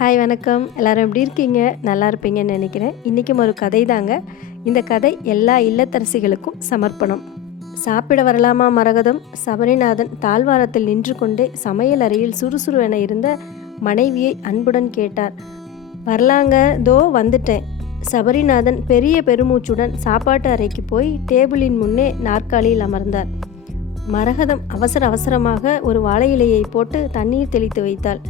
Hi வணக்கம். எல்லாரும் எப்படி இருக்கீங்க? நல்லா இருப்பீங்கன்னு நினைக்கிறேன். இன்றைக்கும் ஒரு கதை தாங்க. இந்த கதை எல்லா இல்லத்தரசிகளுக்கும் சமர்ப்பணம். சாப்பிட வரலாமா மரகதம்? சபரிநாதன் தாழ்வாரத்தில் நின்று கொண்டே சமையல் அறையில் சுறுசுறுவென இருந்த மனைவியை அன்புடன் கேட்டார். வரலாங்க தோ வந்துட்டேன். சபரிநாதன் பெரிய பெருமூச்சுடன் சாப்பாட்டு அறைக்கு போய் டேபிளின் முன்னே நாற்காலியில் அமர்ந்தார். மரகதம் அவசர அவசரமாக ஒரு வாழை இலையை போட்டு தண்ணீர் தெளித்து வைத்தாள்.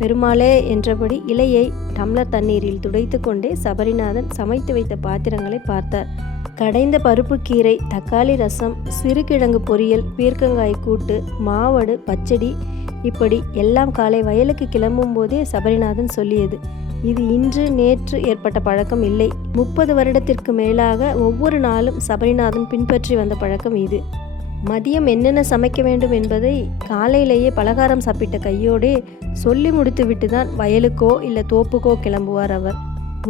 பெருமாளே என்றபடி இலையை டம்ளர் தண்ணீரில் துடைத்து கொண்டே சபரிநாதன் சமைத்து வைத்த பாத்திரங்களை பார்த்தார். கடைந்த பருப்பு கீரை தக்காளி ரசம் சிறுகிழங்கு பொரியல் பீர்க்கங்காய் கூட்டு மாவடு பச்சடி இப்படி எல்லாம் காலை வயலுக்கு கிளம்பும் போதே சபரிநாதன் சொல்லியது. இது இன்று நேற்று ஏற்பட்ட பழக்கம் இல்லை. முப்பது வருடத்திற்கு மேலாக ஒவ்வொரு நாளும் சபரிநாதன் பின்பற்றி வந்த பழக்கம் இது. மதியம் என்னென்ன சமைக்க வேண்டும் என்பதை காலையிலேயே பலகாரம் சாப்பிட்ட கையோடே சொல்லி முடித்துவிட்டு தான் வயலுக்கோ இல்லை தோப்புக்கோ கிளம்புவார் அவர்.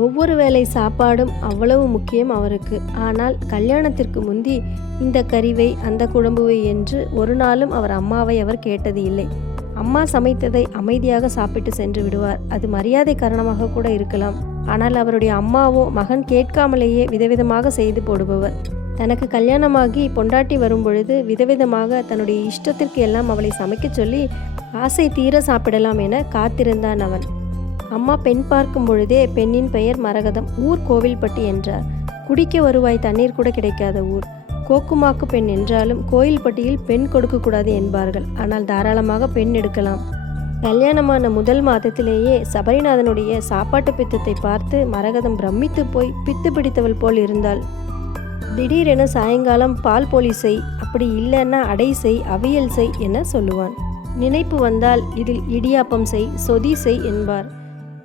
ஒவ்வொரு வேளை சாப்பாடும் அவ்வளவு முக்கியம் அவருக்கு. ஆனால் கல்யாணத்திற்கு முந்தி இந்த கறிவை அந்த குழம்புவை என்று ஒரு நாளும் அவர் அம்மாவை அவர் கேட்டது இல்லை. அம்மா சமைத்ததை அமைதியாக சாப்பிட்டு சென்று விடுவார். அது மரியாதை காரணமாக கூட இருக்கலாம். ஆனால் அவருடைய அம்மாவோ மகன் கேட்காமலேயே விதவிதமாக செய்து போடுபவர். தனக்கு கல்யாணமாகி பொண்டாட்டி வரும்பொழுது விதவிதமாக தன்னுடைய இஷ்டத்திற்கு எல்லாம் அவளை சமைக்கச் சொல்லி ஆசை தீர சாப்பிடலாம் என காத்திருந்தான் அவன். அம்மா பெண் பார்க்கும் பொழுதே பெண்ணின் பெயர் மரகதம். ஊர் கோவில்பட்டி என்றார். குடிக்க வருவாய் தண்ணீர் கூட கிடைக்காத ஊர். கோக்குமாக்கு பெண் என்றாலும் கோயில்பட்டியில் பெண் கொடுக்கக்கூடாது என்பார்கள். ஆனால் தாராளமாக பெண் எடுக்கலாம். கல்யாணமான முதல் மாதத்திலேயே சபரிநாதனுடைய சாப்பாட்டு பித்தத்தை பார்த்து மரகதம் பிரமித்து போய் பித்து பிடித்தவள் போல் இருந்தாள். திடீரென சாயங்காலம் பால் போலி செய் அப்படி இல்லைன்னா அடை செய் அவியல் செய் என சொல்லுவான். நினைப்பு வந்தால் இதில் இடியாப்பம் செய் சொதி செய் என்பார்.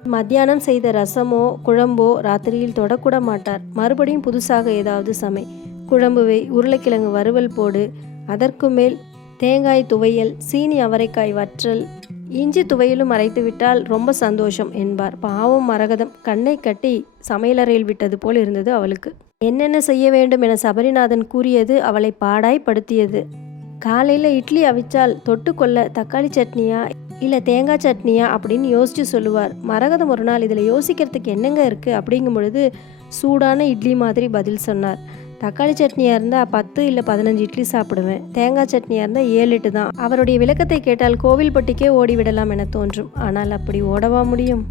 மத்தியானம் செய்த ரசமோ குழம்போ ராத்திரியில் தொடக்கூட மாட்டார். மறுபடியும் புதுசாக ஏதாவது சமை. குழம்புவை உருளைக்கிழங்கு வறுவல் போடு. அதற்கு மேல் தேங்காய் துவையல் சீனி அவரைக்காய் வற்றல். இஞ்சி துவையலும் அரைத்துவிட்டால் ரொம்ப சந்தோஷம் என்பார். பாவம் மரகதம். கண்ணை கட்டி சமையலறையில் விட்டது போல் இருந்தது அவளுக்கு. என்னென்ன செய்ய வேண்டும் என சபரிநாதன் கூறியது அவளை பாடாய்ப்படுத்தியது. காலையில் இட்லி அவிச்சால் தொட்டுக்கொள்ள தக்காளி சட்னியா இல்லை தேங்காய் சட்னியா அப்படின்னு யோசிச்சு சொல்லுவார். மரகதம் ஒரு நாள் இதில் யோசிக்கிறதுக்கு என்னங்க இருக்குது அப்படிங்கும் பொழுது சூடான இட்லி மாதிரி பதில் சொன்னார். தக்காளி சட்னியாக இருந்தால் பத்து இல்லை பதினஞ்சு இட்லி சாப்பிடுவேன். தேங்காய் சட்னியாக இருந்தால் ஏழு எட்டு தான். அவருடைய விளக்கத்தை கேட்டால் கோவில்பட்டிக்கே ஓடிவிடலாம் என தோன்றும். ஆனால் அப்படி ஓடவா முடியும்?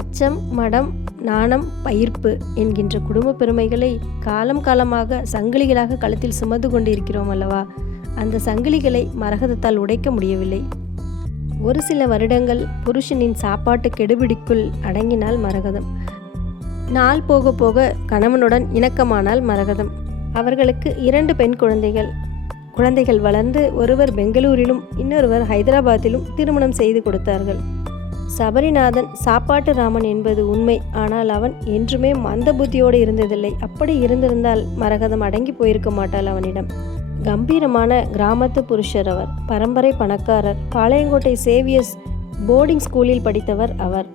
அச்சம் மடம் நாணம் பயிர்ப்பு என்கின்ற குடும்ப பெருமைகளை காலம் காலமாக சங்கிலிகளாக கழுத்தில் சுமந்து கொண்டிருக்கிறோம் அல்லவா? அந்த சங்கிலிகளை மரகதத்தால் உடைக்க முடியவில்லை. ஒரு சில வருடங்கள் புருஷனின் சாப்பாட்டு கெடுபிடிக்குள் அடங்கினால் மரகதம். நாள் போக போக கணவனுடன் இணக்கமானால் மரகதம். அவர்களுக்கு இரண்டு பெண் குழந்தைகள். குழந்தைகள் வளர்ந்து ஒருவர் பெங்களூரிலும் இன்னொருவர் ஹைதராபாத்திலும் திருமணம் செய்து கொடுத்தார்கள். சபரிநாதன் சாப்பாட்டு ராமன் என்பது உண்மை. ஆனால் அவன் என்றுமே மந்த புத்தியோடு இருந்ததில்லை. அப்படி இருந்திருந்தால் மரகதம் அடங்கி போயிருக்க மாட்டாள் அவனிடம். கம்பீரமான கிராமத்து புருஷர் அவர் பரம்பரை பணக்காரர் பாளையங்கோட்டை சேவியர்ஸ் போர்டிங் ஸ்கூலில் படித்தவர் அவர்.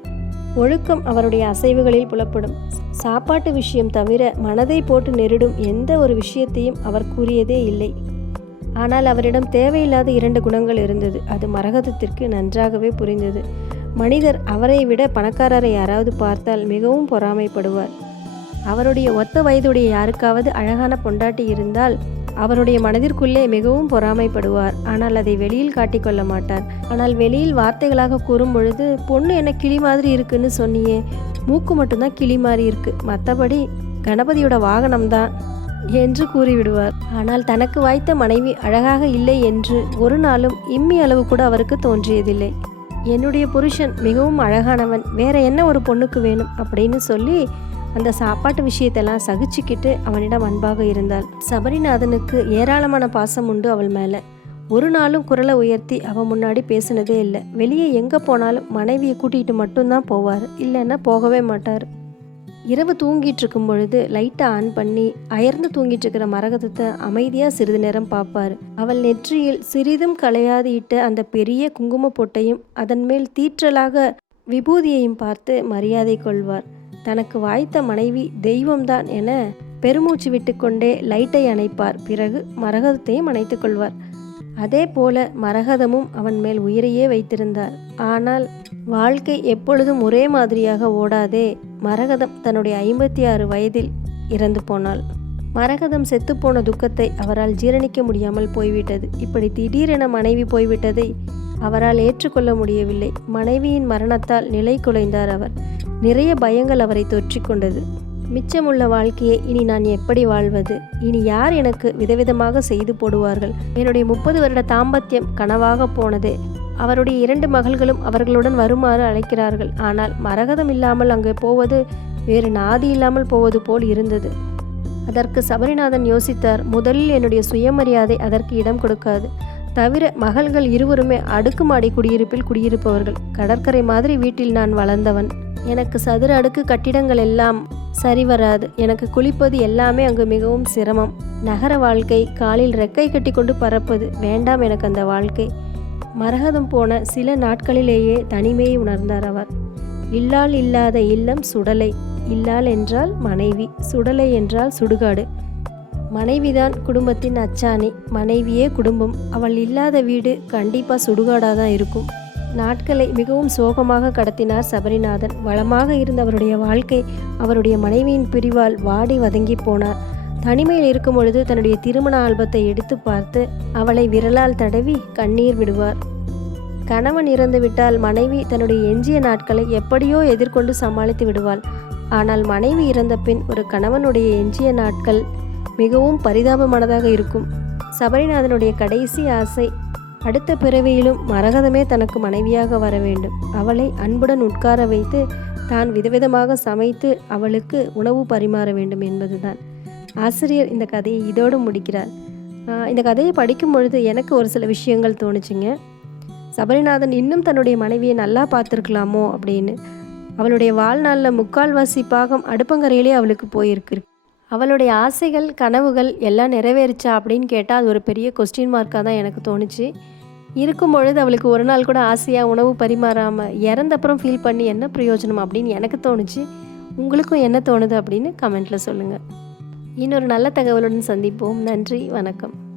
ஒழுக்கம் அவருடைய அசைவுகளில் புலப்படும். சாப்பாட்டு விஷயம் தவிர மனதை போட்டு நெருடும் எந்த ஒரு விஷயத்தையும் அவர் கூறியதே இல்லை. ஆனால் அவரிடம் தேவையில்லாத இரண்டு குணங்கள் இருந்தது. அது மரகதத்திற்கு நன்றாகவே புரிந்தது. மனிதர் அவரை விட பணக்காரரை யாராவது பார்த்தால் மிகவும் பொறாமைப்படுவார். அவருடைய ஒத்த வயதுடைய யாருக்காவது அழகான பொண்டாட்டி இருந்தால் அவருடைய மனதிற்குள்ளே மிகவும் பொறாமைப்படுவார். ஆனால் அதை வெளியில் காட்டிக்கொள்ள மாட்டார். ஆனால் வெளியில் வார்த்தைகளாக கூறும் பொழுது பொண்ணு என்ன கிளி மாதிரி இருக்குன்னு சொன்னியே. மூக்கு மட்டும்தான் கிளி மாதிரி இருக்கு. மற்றபடி கணபதியோட வாகனம்தான் என்று கூறிவிடுவார். ஆனால் தனக்கு வாய்த்த மனைவி அழகாக இல்லை என்று ஒரு நாளும் இம்மி அளவு கூட அவருக்கு தோன்றியதில்லை. என்னுடைய புருஷன் மிகவும் அழகானவன் வேற என்ன ஒரு பொண்ணுக்கு வேணும் அப்படின்னு சொல்லி அந்த சாப்பாட்டு விஷயத்தெல்லாம் சகிச்சுக்கிட்டு அவனிடம் அன்பாக இருந்தாள். சபரிநாதனுக்கு ஏராளமான பாசம் உண்டு அவள் மேலே. ஒரு நாளும் குரலை உயர்த்தி அவன் முன்னாடி பேசினதே இல்லை. வெளியே எங்கே போனாலும் மனைவியை கூட்டிகிட்டு மட்டும்தான் போவார். இல்லைன்னா போகவே மாட்டார். இரவு தூங்கிட்டு இருக்கும் பொழுது லைட்டை ஆன் பண்ணி அயர்ந்து தூங்கிட்டு இருக்கிற மரகதத்தை அமைதியாக சிறிது நேரம் பார்ப்பார். அவள் நெற்றியில் சிறிதும் களையாது இட்ட அந்த பெரிய குங்கும பொட்டையும் அதன் மேல் தீற்றலாக விபூதியையும் பார்த்து மரியாதை கொள்வார். தனக்கு வாய்த்த மனைவி தெய்வம்தான் என பெருமூச்சு விட்டுக்கொண்டே லைட்டை அணைப்பார். பிறகு மரகதத்தையும் அணைத்துக் கொள்வார். அதே போல மரகதமும் அவன் மேல் உயிரையே வைத்திருந்தார். ஆனால் வாழ்க்கை எப்பொழுதும் ஒரே மாதிரியாக ஓடாதே மரகதம் தன்னுடைய ஐம்பத்தி ஆறு வயதில் இறந்து போனாள். மரகதம் செத்துப்போன துக்கத்தை அவரால் ஜீரணிக்க முடியாமல் போய்விட்டது. இப்படி திடீரென மனைவி போய்விட்டதை அவரால் ஏற்றுக்கொள்ள முடியவில்லை. மனைவியின் மரணத்தால் நிலை குலைந்தார் அவர். நிறைய பயங்கள் அவரை தொற்றிக்கொண்டது மிச்சமுள்ள வாழ்க்கையை இனி நான் எப்படி வாழ்வது? இனி யார் எனக்கு விதவிதமாக செய்து போடுவார்கள்? என்னுடைய முப்பது வருட தாம்பத்தியம் கனவாக போனதே. அவருடைய இரண்டு மகள்களும் அவர்களுடன் வருமாறு அழைக்கிறார்கள். ஆனால் மரகதம் இல்லாமல் அங்கே போவது வேறு நாதி இல்லாமல் போவது போல் இருந்தது. அதற்கு சபரிநாதன் யோசித்தார் முதலில் என்னுடைய சுயமரியாதை அதற்கு இடம் கொடுக்காது. தவிர மகள்கள் இருவருமே அடுக்குமாடி குடியிருப்பில் குடியிருப்பவர்கள். கடற்கரை மாதிரி வீட்டில் நான் வளர்ந்தவன். எனக்கு சதுர அடுக்கு கட்டிடங்கள் எல்லாம் சரி வராது. எனக்கு குளிப்பது எல்லாமே அங்கு மிகவும் சிரமம். நகர வாழ்க்கை காலில் ரெக்கை கட்டி கொண்டு பறப்பது வேண்டாம் எனக்கு அந்த வாழ்க்கை. மரகதம் போன சில நாட்களிலேயே தனிமையை உணர்ந்தார் அவர். இல்லால் இல்லாத இல்லம் சுடலை. இல்லால் என்றால் மனைவி சுடலை என்றால் சுடுகாடு. மனைவிதான் குடும்பத்தின் அச்சாணி மனைவியே குடும்பம். அவள் இல்லாத வீடு கண்டிப்பாக சுடுகாடாக தான் இருக்கும். நாட்களை மிகவும் சோகமாக கடத்தினார் சபரிநாதன். வளமாக இருந்த அவருடைய வாழ்க்கை அவருடைய மனைவியின் பிரிவால் வாடி வதங்கி போனார். தனிமையில் இருக்கும் பொழுது தன்னுடைய திருமண ஆல்பத்தை எடுத்து பார்த்து அவளை விரலால் தடவி கண்ணீர் விடுவார். கணவன் இறந்துவிட்டால் மனைவி தன்னுடைய எஞ்சிய நாட்களை எப்படியோ எதிர்கொண்டு சமாளித்து விடுவாள். ஆனால் மனைவி இறந்த பின் ஒரு கணவனுடைய எஞ்சிய நாட்கள் மிகவும் பரிதாபமானதாக இருக்கும். சபரிநாதனுடைய கடைசி ஆசை அடுத்த பிறவியிலும் மரகதமே தனக்கு மனைவியாக வர வேண்டும். அவளை அன்புடன் உட்கார வைத்து தான் விதவிதமாக சமைத்து அவளுக்கு உணவு பரிமாற வேண்டும் என்பதுதான். ஆசிரியர் இந்த கதையை இதோடு முடிக்கிறார். இந்த கதையை படிக்கும் பொழுது எனக்கு ஒரு சில விஷயங்கள் தோணுச்சுங்க. சபரிநாதன் இன்னும் தன்னுடைய மனைவியை நல்லா பார்த்துருக்கலாமோ அப்படின்னு. அவளுடைய வாழ்நாளில் முக்கால்வாசி பாகம் அடுப்பங்கரையிலே அவளுக்கு போயிருக்கு அவளுடைய ஆசைகள் கனவுகள் எல்லாம் நிறைவேறிச்சா அப்படின்னு கேட்டால் அது ஒரு பெரிய கொஸ்டின் மார்க்காக தான் எனக்கு தோணுச்சு. இருக்கும் பொழுது அவளுக்கு ஒரு நாள் கூட ஆசையாக உணவு பரிமாறாமல் இறந்தப்புறம் ஃபீல் பண்ணி என்ன பிரயோஜனம் அப்படின்னு எனக்கு தோணுச்சு. உங்களுக்கும் என்ன தோணுது அப்படின்னு கமெண்ட்டில் சொல்லுங்கள் இன்னொரு நல்ல தகவலுடன் சந்திப்போம். நன்றி வணக்கம்.